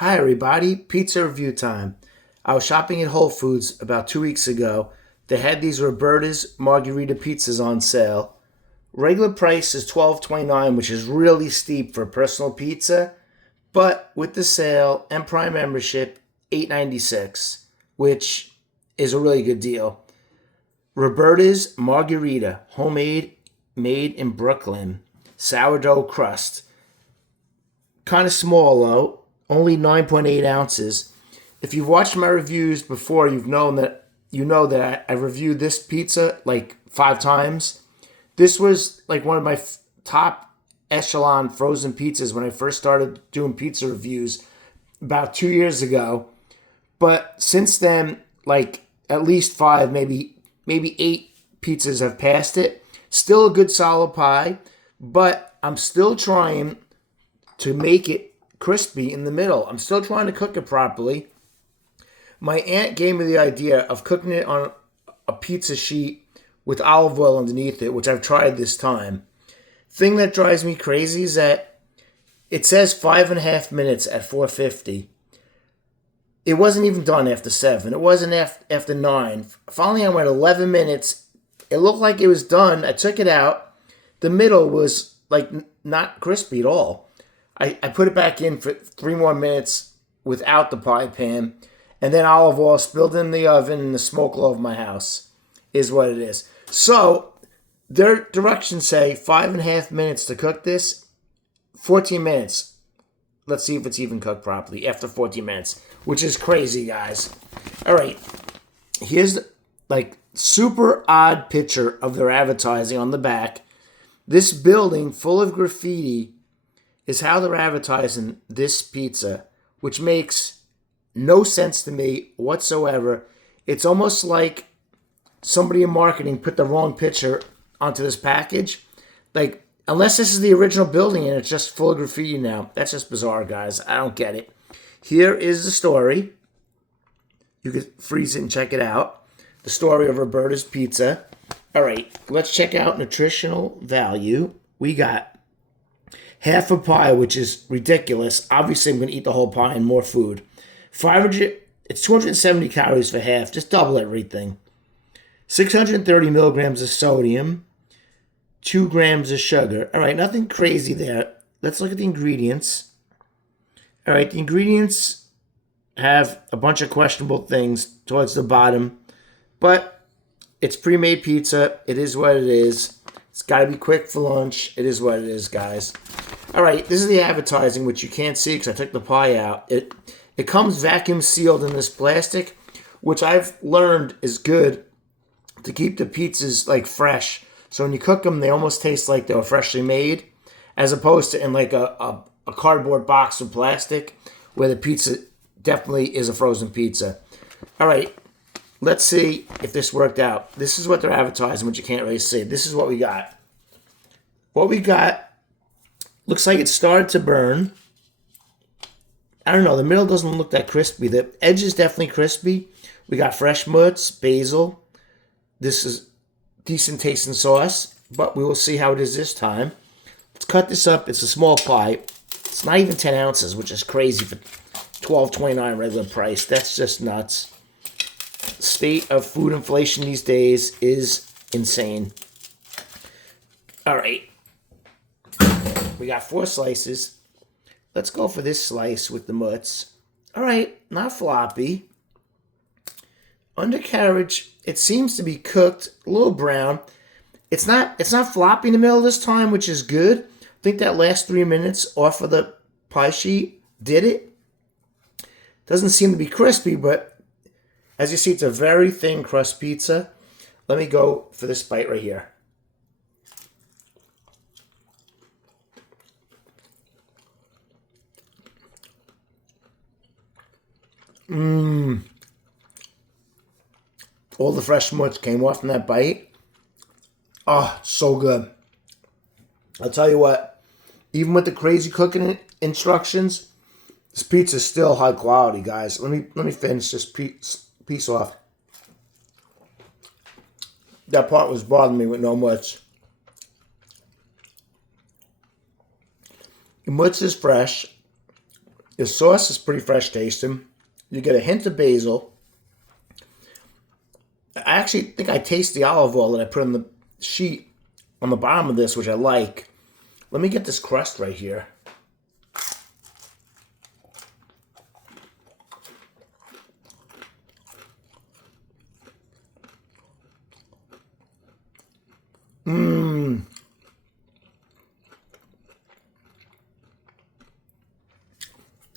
Hi, everybody. Pizza review time. I was shopping at Whole Foods about 2 weeks ago. They had these Roberta's Margherita pizzas on sale. Regular price is $12.29, which is really steep for a personal pizza. But with the sale and Prime membership, $8.96, which is a really good deal. Roberta's Margherita, homemade, made in Brooklyn. Sourdough crust. Kind of small though, only 9.8 ounces. If you've watched my reviews before, you know that I reviewed this pizza like 5 times. This was like one of my top echelon frozen pizzas when I first started doing pizza reviews about 2 years ago. But since then, like at least five, maybe eight pizzas have passed it. Still a good solid pie, but I'm still trying to make it crispy in the middle. I'm still trying to cook it properly. My aunt gave me the idea of cooking it on a pizza sheet with olive oil underneath it, which I've tried this time. Thing that drives me crazy is that it says 5.5 minutes at 450. It wasn't even done after 7. It wasn't after 9. Finally, I went 11 minutes. It looked like it was done. I took it out. The middle was like not crispy at all. I put it back in for 3 more minutes without the pie pan, and then olive oil spilled in the oven and the smoke all over my house is what it is. So their directions say 5.5 minutes to cook this, 14 minutes. Let's see if it's even cooked properly after 14 minutes, which is crazy, guys. All right, here's the, super odd picture of their advertising on the back. This building full of graffiti is how they're advertising this pizza, which makes no sense to me whatsoever. It's almost like somebody in marketing put the wrong picture onto this package. Like, unless this is the original building and it's just full of graffiti now. That's just bizarre, guys. I don't get it. Here is the story. You could freeze it and check it out. The story of Roberta's Pizza. All right, let's check out nutritional value. We got half a pie, which is ridiculous. Obviously, I'm going to eat the whole pie and more food. It's 270 calories for half. Just double everything. 630 milligrams of sodium. 2 grams of sugar. All right, nothing crazy there. Let's look at the ingredients. All right, the ingredients have a bunch of questionable things towards the bottom, but it's pre-made pizza. It is what it is. It's got to be quick for lunch. It is what it is, guys. All right, this is the advertising, which you can't see because I took the pie out. It comes vacuum sealed in this plastic, which I've learned is good to keep the pizzas like fresh. So when you cook them, they almost taste like they were freshly made, as opposed to in like a cardboard box of plastic where the pizza definitely is a frozen pizza. All right, let's see if this worked out. This is what they're advertising, which you can't really see. This is what we got. What we got looks like it started to burn. I don't know. The middle doesn't look that crispy. The edge is definitely crispy. We got fresh mutts, basil. This is decent tasting sauce, but we will see how it is this time. Let's cut this up. It's a small pie. It's not even 10 ounces, which is crazy for $12.29 regular price. That's just nuts. State of food inflation these days is insane. All right. We got 4 slices. Let's go for this slice with the mutts. All right, not floppy. Undercarriage, it seems to be cooked, a little brown. It's not floppy in the middle this time, which is good. I think that last 3 minutes off of the pie sheet did it. Doesn't seem to be crispy, but as you see, it's a very thin crust pizza. Let me go for this bite right here. All the fresh mutts came off in that bite. Oh, so good. I'll tell you what, even with the crazy cooking instructions, this pizza is still high quality, guys. Let me finish this piece off. That part was bothering me with no mutts. The mutts is fresh. The sauce is pretty fresh tasting. You get a hint of basil. I actually think I taste the olive oil that I put on the sheet on the bottom of this, which I like. Let me get this crust right here. Mmm.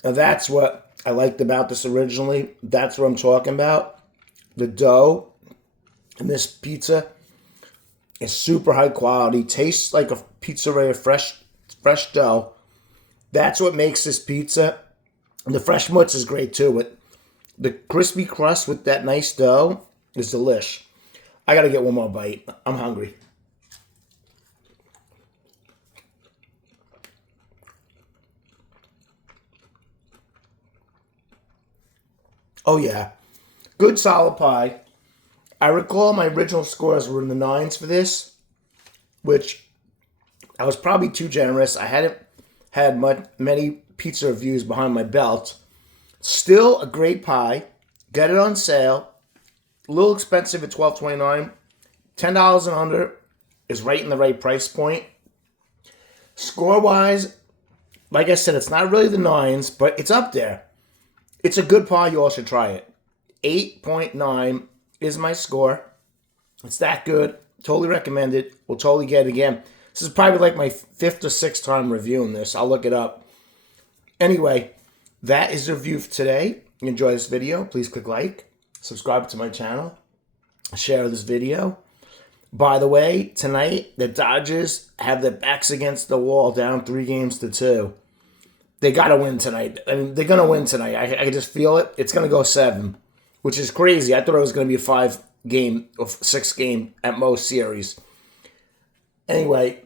Now that's what I liked about this originally. That's what I'm talking about. The dough in this pizza is super high quality. Tastes like a pizzeria fresh dough. That's what makes this pizza. And the fresh mozz is great too, but the crispy crust with that nice dough is delish. I gotta get one more bite. I'm hungry. Oh yeah, good solid pie. I recall my original scores were in the nines for this, which I was probably too generous. I hadn't had many pizza reviews behind my belt. Still a great pie. Get it on sale. A little expensive at $12.29. $10 and under is right in the right price point. Score wise, like I said, it's not really the nines, but it's up there. It's a good pie. You all should try it. 8.9 is my score. It's that good. Totally recommend it. We'll totally get it again. This is probably like my fifth or sixth time reviewing this. I'll look it up. Anyway, that is the review for today. You enjoy this video, please click like, subscribe to my channel, share this video. By the way, tonight, the Dodgers have their backs against the wall, down 3-2. They got to win tonight. I mean, they're going to win tonight. I just feel it. It's going to go 7, which is crazy. I thought it was going to be a 5-game or 6-game at most series. Anyway,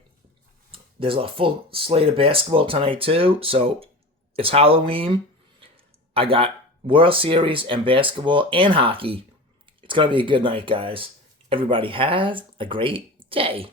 there's a full slate of basketball tonight too. So it's Halloween. I got World Series and basketball and hockey. It's going to be a good night, guys. Everybody have a great day.